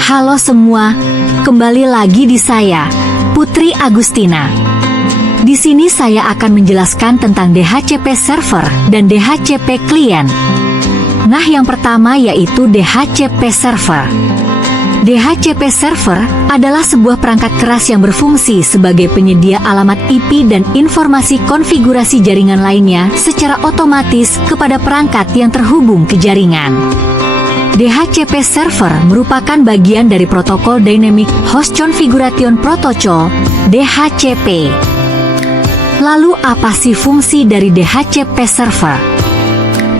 Halo semua, kembali lagi di saya, Putri Agustina. Di sini saya akan menjelaskan tentang DHCP server dan DHCP klien. Nah, yang pertama yaitu DHCP server. DHCP server adalah sebuah perangkat keras yang berfungsi sebagai penyedia alamat IP dan informasi konfigurasi jaringan lainnya secara otomatis kepada perangkat yang terhubung ke jaringan. DHCP server merupakan bagian dari protokol Dynamic Host Configuration Protocol (DHCP). Lalu apa sih fungsi dari DHCP server?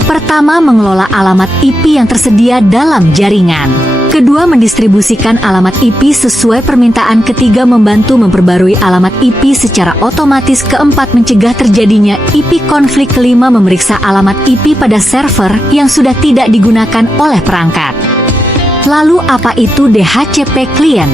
Pertama, mengelola alamat IP yang tersedia dalam jaringan. Kedua, mendistribusikan alamat IP sesuai permintaan. Ketiga, membantu memperbarui alamat IP secara otomatis. Keempat, mencegah terjadinya IP konflik. Kelima, memeriksa alamat IP pada server yang sudah tidak digunakan oleh perangkat. Lalu apa itu DHCP klien?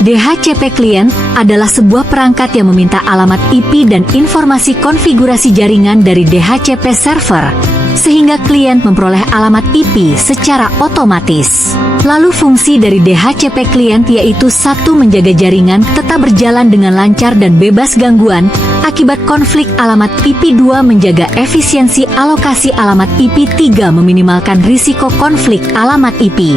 DHCP klien adalah sebuah perangkat yang meminta alamat IP dan informasi konfigurasi jaringan dari DHCP server, sehingga klien memperoleh alamat IP secara otomatis. Lalu fungsi dari DHCP klien yaitu 1. Menjaga jaringan tetap berjalan dengan lancar dan bebas gangguan akibat konflik alamat IP. 2. Menjaga efisiensi alokasi alamat IP. 3. Meminimalkan risiko konflik alamat IP.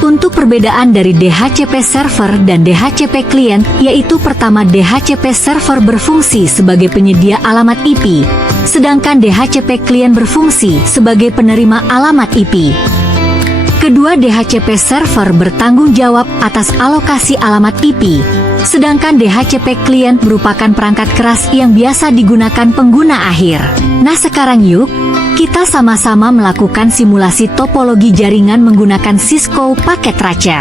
Untuk perbedaan dari DHCP server dan DHCP klien, yaitu pertama, DHCP server berfungsi sebagai penyedia alamat IP, sedangkan DHCP klien berfungsi sebagai penerima alamat IP. Kedua, DHCP server bertanggung jawab atas alokasi alamat IP, sedangkan DHCP klien merupakan perangkat keras yang biasa digunakan pengguna akhir. Nah, sekarang yuk, kita sama-sama melakukan simulasi topologi jaringan menggunakan Cisco paket Tracer.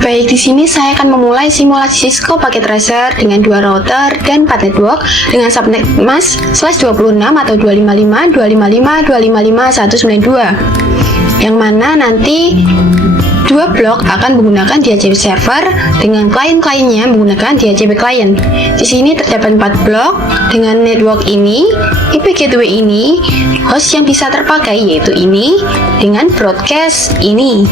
Baik, di sini saya akan memulai simulasi Cisco paket Tracer dengan 2 router dan 4 network dengan subnet mask /26 atau 255, 255, 255, 192. Yang mana nanti 2 blok akan menggunakan DHCP server dengan klien-kliennya menggunakan DHCP klien. Di sini terdapat 4 blok dengan network ini, IP gateway ini, host yang bisa terpakai yaitu ini, dengan broadcast ini.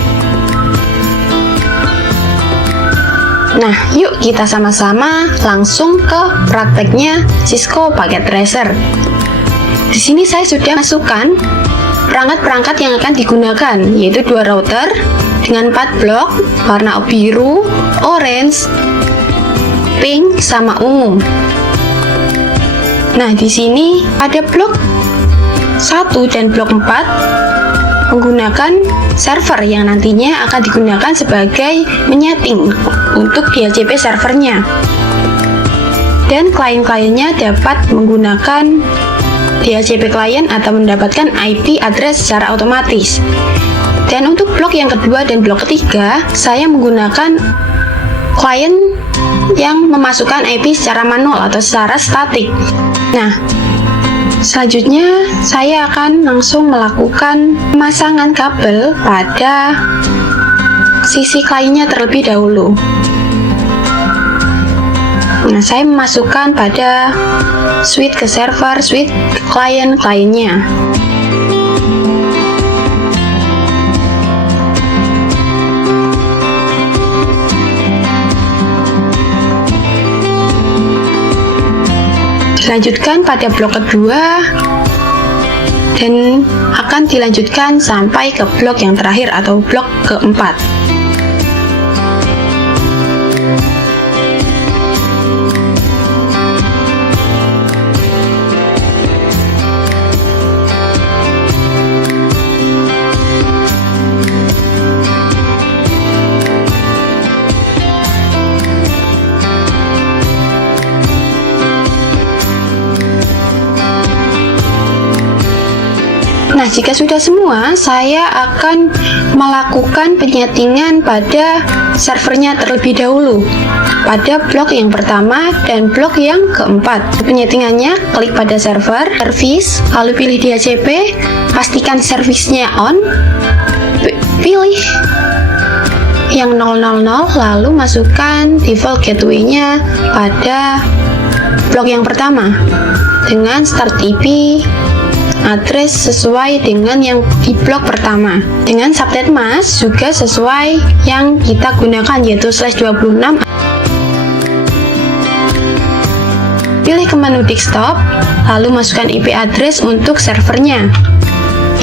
Nah, yuk kita sama-sama langsung ke prakteknya Cisco paket Tracer. Di sini saya sudah masukkan perangkat-perangkat yang akan digunakan, yaitu 2 router dengan 4 blok warna biru, orange, pink, sama ungu. Nah, di sini ada blok 1 dan blok 4 menggunakan server yang nantinya akan digunakan sebagai menyeting untuk DHCP servernya. Dan klien-kliennya dapat menggunakan DHCP klien atau mendapatkan IP address secara otomatis. Dan untuk blok yang kedua dan blok ketiga, saya menggunakan klien yang memasukkan IP secara manual atau secara statik. Nah, selanjutnya saya akan langsung melakukan pemasangan kabel pada sisi kliennya terlebih dahulu. Nah, saya memasukkan pada switch ke server, switch ke klien-kliennya. Dilanjutkan pada blok kedua dan akan dilanjutkan sampai ke blok yang terakhir atau blok keempat. Nah, jika sudah semua, saya akan melakukan penyetingan pada servernya terlebih dahulu pada blok yang pertama dan blok yang keempat. Penyetingannya, klik pada server, service, lalu pilih DHCP, pastikan servisnya on, pilih yang 000, lalu masukkan default gateway-nya pada blok yang pertama dengan start IP address sesuai dengan yang di blok pertama. Dengan subnet mask juga sesuai yang kita gunakan, yaitu /26. Pilih ke menu desktop, lalu masukkan IP address untuk servernya,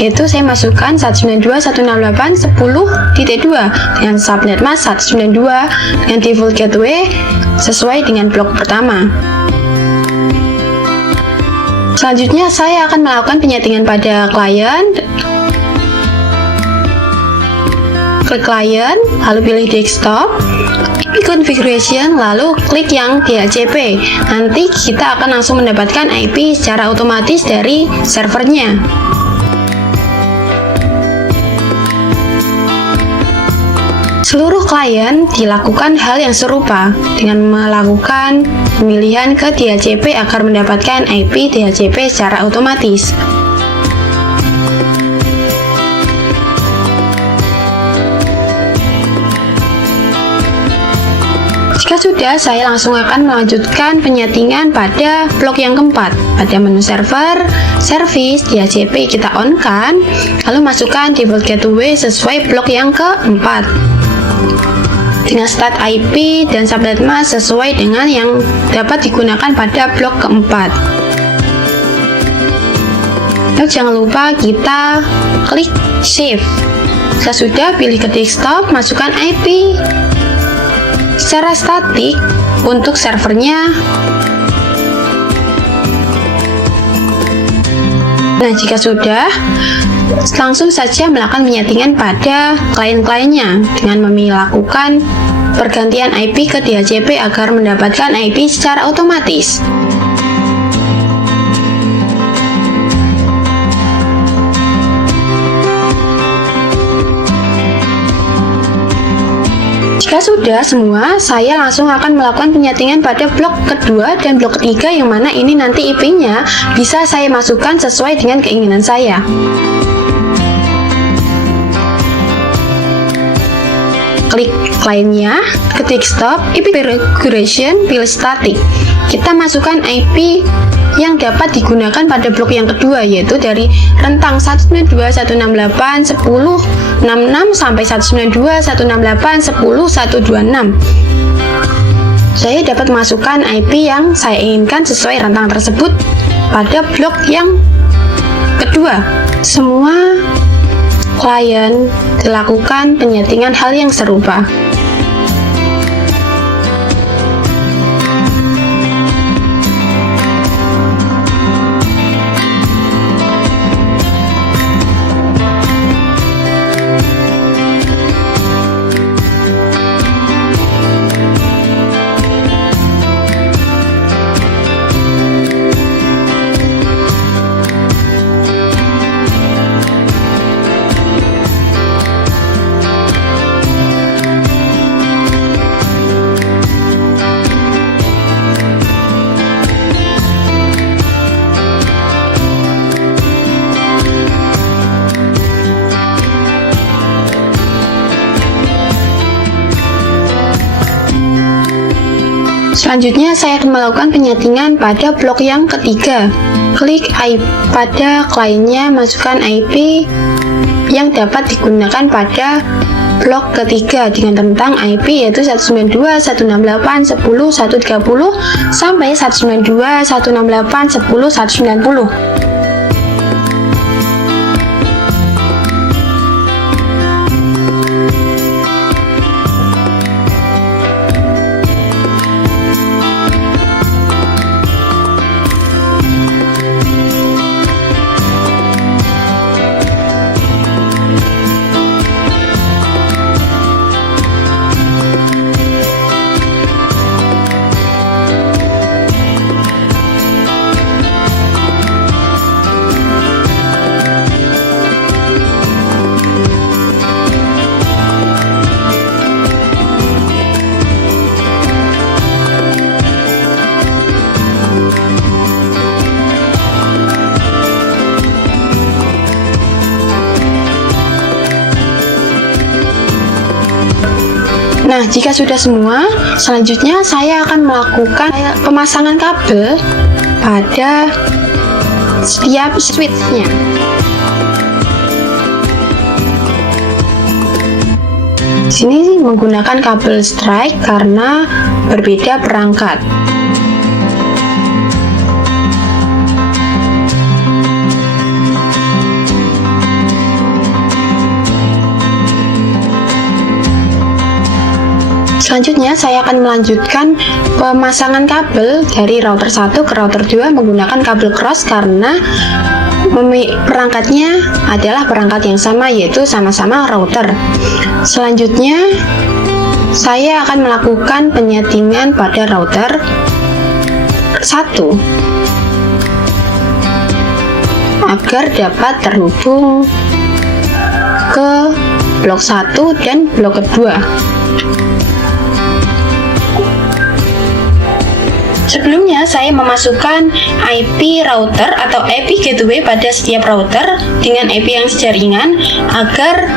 yaitu saya masukkan 192.168.10.2 dengan subnet mask 192 dengan default gateway sesuai dengan blok pertama. Selanjutnya saya akan melakukan penyetingan pada klien. Klik klien, lalu pilih desktop, IP configuration, lalu klik yang DHCP. Nanti kita akan langsung mendapatkan IP secara otomatis dari servernya. Seluruh klien dilakukan hal yang serupa dengan melakukan pemilihan ke DHCP agar mendapatkan IP DHCP secara otomatis. Jika sudah, saya langsung akan melanjutkan penyetingan pada blok yang keempat. Pada menu server, service, DHCP kita on kan, lalu masukkan default gateway sesuai blok yang keempat. Dengan start IP dan subnet mask sesuai dengan yang dapat digunakan pada blok keempat. Lalu jangan lupa kita klik save. Jika sudah, pilih ke desktop, masukkan IP secara statik untuk servernya. Nah, jika sudah, langsung saja melakukan penyetingan pada klien-kliennya dengan melakukan pergantian IP ke DHCP agar mendapatkan IP secara otomatis. Jika sudah semua, saya langsung akan melakukan penyetingan pada blok kedua dan blok ketiga, yang mana ini nanti IP-nya bisa saya masukkan sesuai dengan keinginan saya. Klik kliennya, ke desktop, IP configuration, pilih static. Kita masukkan IP yang dapat digunakan pada blok yang kedua, yaitu dari rentang 192.168.10.66 sampai 192.168.10.126. Saya dapat masukkan IP yang saya inginkan sesuai rentang tersebut pada blok yang kedua. Semua klien dilakukan penyetingan hal yang serupa. Selanjutnya saya akan melakukan penyetingan pada blok yang ketiga. Klik IP pada kliennya, masukkan IP yang dapat digunakan pada blok ketiga dengan rentang IP yaitu 192.168.10.130 sampai 192.168.10.190. Nah, jika sudah semua, selanjutnya saya akan melakukan pemasangan kabel pada setiap switch-nya. Di sini menggunakan kabel strike karena berbeda perangkat. Selanjutnya saya akan melanjutkan pemasangan kabel dari router 1 ke router 2 menggunakan kabel cross karena perangkatnya adalah perangkat yang sama, yaitu sama-sama router. Selanjutnya saya akan melakukan penyetingan pada router 1 agar dapat terhubung ke blok 1 dan blok kedua. Sebelumnya saya memasukkan IP router atau IP gateway pada setiap router dengan IP yang sejaringan agar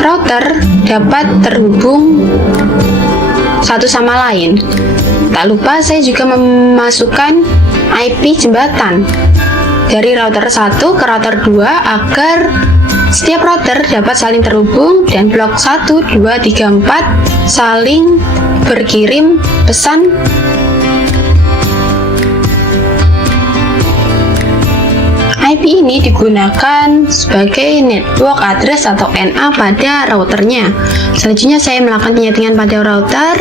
router dapat terhubung satu sama lain. Tak lupa saya juga memasukkan IP jembatan dari router 1 ke router 2 agar setiap router dapat saling terhubung dan blok 1, 2, 3, 4 saling berkirim pesan. IP ini digunakan sebagai network address atau NA pada routernya. Selanjutnya saya melakukan penyetingan pada router.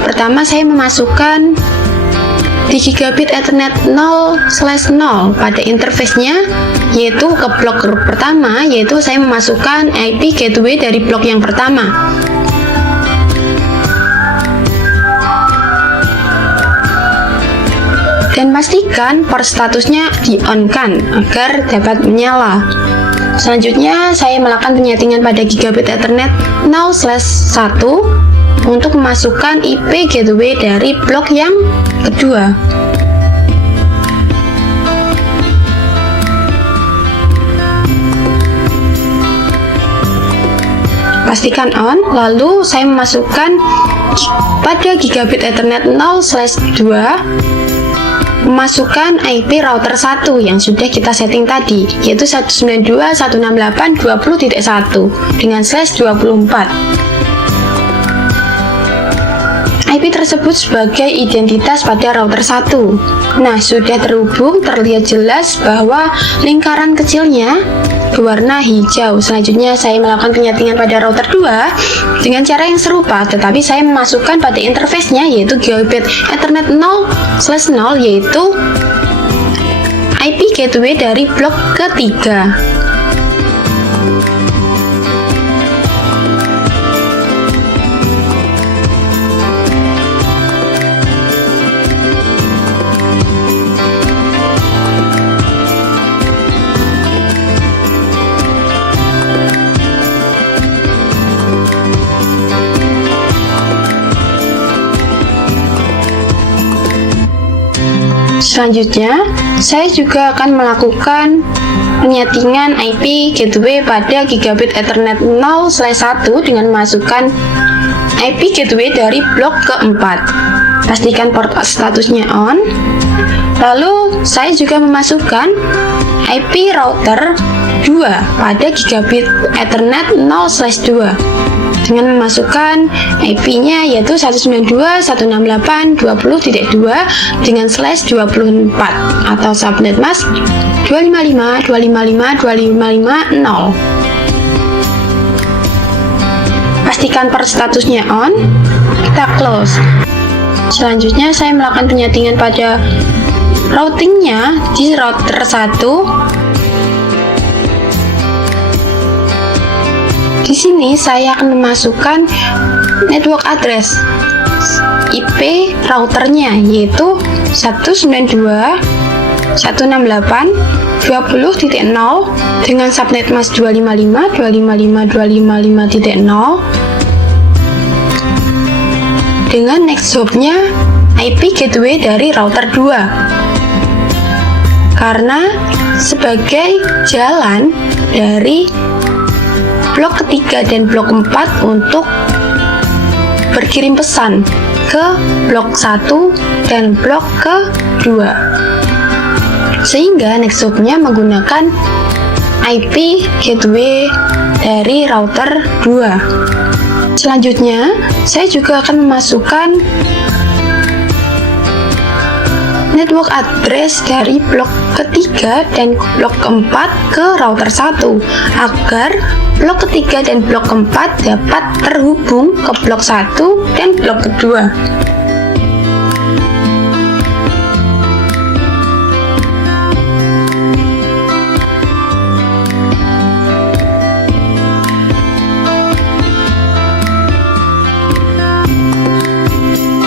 Pertama saya memasukkan di gigabit Ethernet 0/0 pada interface-nya, yaitu ke blok pertama, yaitu saya memasukkan IP gateway dari blok yang pertama. Dan pastikan port statusnya di-on-kan agar dapat menyala. Selanjutnya saya melakukan penyetingan pada gigabit Ethernet 0/1 untuk memasukkan IP gateway dari blok yang kedua. Pastikan on, lalu saya memasukkan pada gigabit Ethernet 0/2 memasukkan IP router 1 yang sudah kita setting tadi, yaitu 192.168.20.1 dengan /24. IP tersebut sebagai identitas pada router 1. Nah, sudah terhubung, terlihat jelas bahwa lingkaran kecilnya berwarna hijau. Selanjutnya saya melakukan penyetingan pada router 2 dengan cara yang serupa, tetapi saya memasukkan pada interface-nya yaitu gigabit Ethernet 0/0, yaitu IP gateway dari blok ketiga. Selanjutnya, saya juga akan melakukan penyetingan IP gateway pada gigabit Ethernet 0/1 dengan memasukkan IP gateway dari blok keempat. Pastikan port statusnya on. Lalu, saya juga memasukkan IP router 2 pada gigabit Ethernet 0/2 dengan memasukkan IP-nya yaitu 192.168.20.2 dengan /24 atau subnet mask 255.255.255.0. Pastikan port statusnya on, kita close. Selanjutnya saya melakukan penyetingan pada routingnya di router 1. Di sini saya akan memasukkan network address IP routernya yaitu 192.168.20.0 dengan subnet mask 255.255.255.0 dengan next hop-nya IP gateway dari router 2 karena sebagai jalan dari blok ketiga dan blok 4 untuk berkirim pesan ke blok 1 dan blok kedua. sehingga next hop-nya menggunakan IP gateway dari router 2. Selanjutnya, saya juga akan memasukkan network address dari blok ketiga dan blok keempat ke router 1 agar blok ketiga dan blok keempat dapat terhubung ke blok 1 dan blok kedua.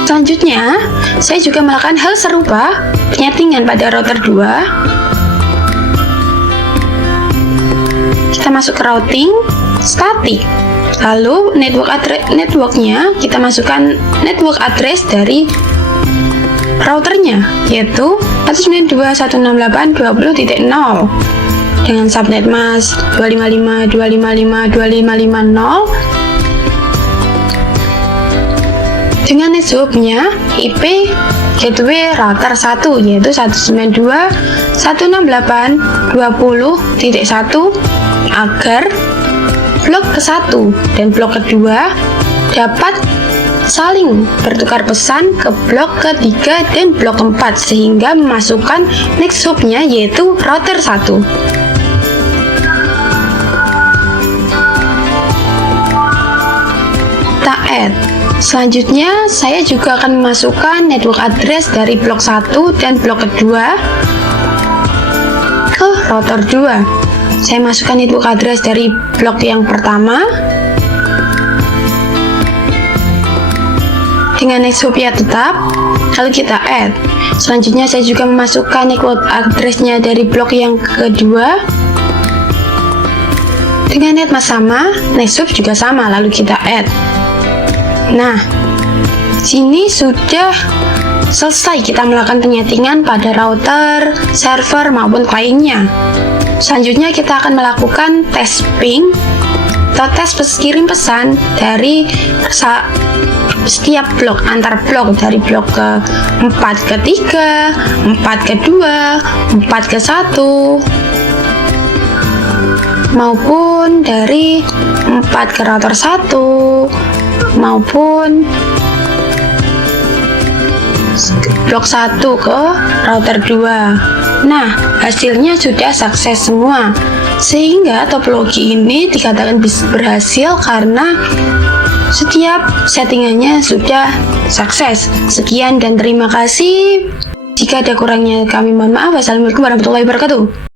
Selanjutnya, saya juga melakukan hal serupa, penyetingan pada router 2. Kita masuk ke routing, static. Lalu networknya kita masukkan network address dari routernya, yaitu 192.168.20.0 dengan subnet mask 255.255.255.0 dengan next hop-nya IP gateway router 1 yaitu 192.168.20.1 agar blok ke-1 dan blok kedua dapat saling bertukar pesan ke blok ketiga dan blok keempat sehingga memasukkan next hop-nya yaitu router 1. Kita add. Selanjutnya, saya juga akan memasukkan network address dari blok 1 dan blok kedua ke router 2. Saya masukkan network address dari blok yang pertama dengan next hop-nya tetap, lalu kita add. Selanjutnya, saya juga memasukkan network address-nya dari blok yang kedua dengan net mas sama, next hop juga sama, lalu kita add. Nah, sini sudah selesai kita melakukan penyetingan pada router, server maupun kliennya. Selanjutnya kita akan melakukan tes ping atau tes kirim pesan dari setiap blok, antar blok, dari blok ke 4 ke 3, 4 ke 2, 4 ke 1 maupun dari 4 ke router 1 maupun blok 1 ke router 2. Nah, hasilnya sudah sukses semua, sehingga topologi ini dikatakan berhasil karena setiap settingannya sudah sukses. Sekian dan terima kasih. Jika ada kurangnya kami mohon maaf. Wassalamualaikum warahmatullahi wabarakatuh.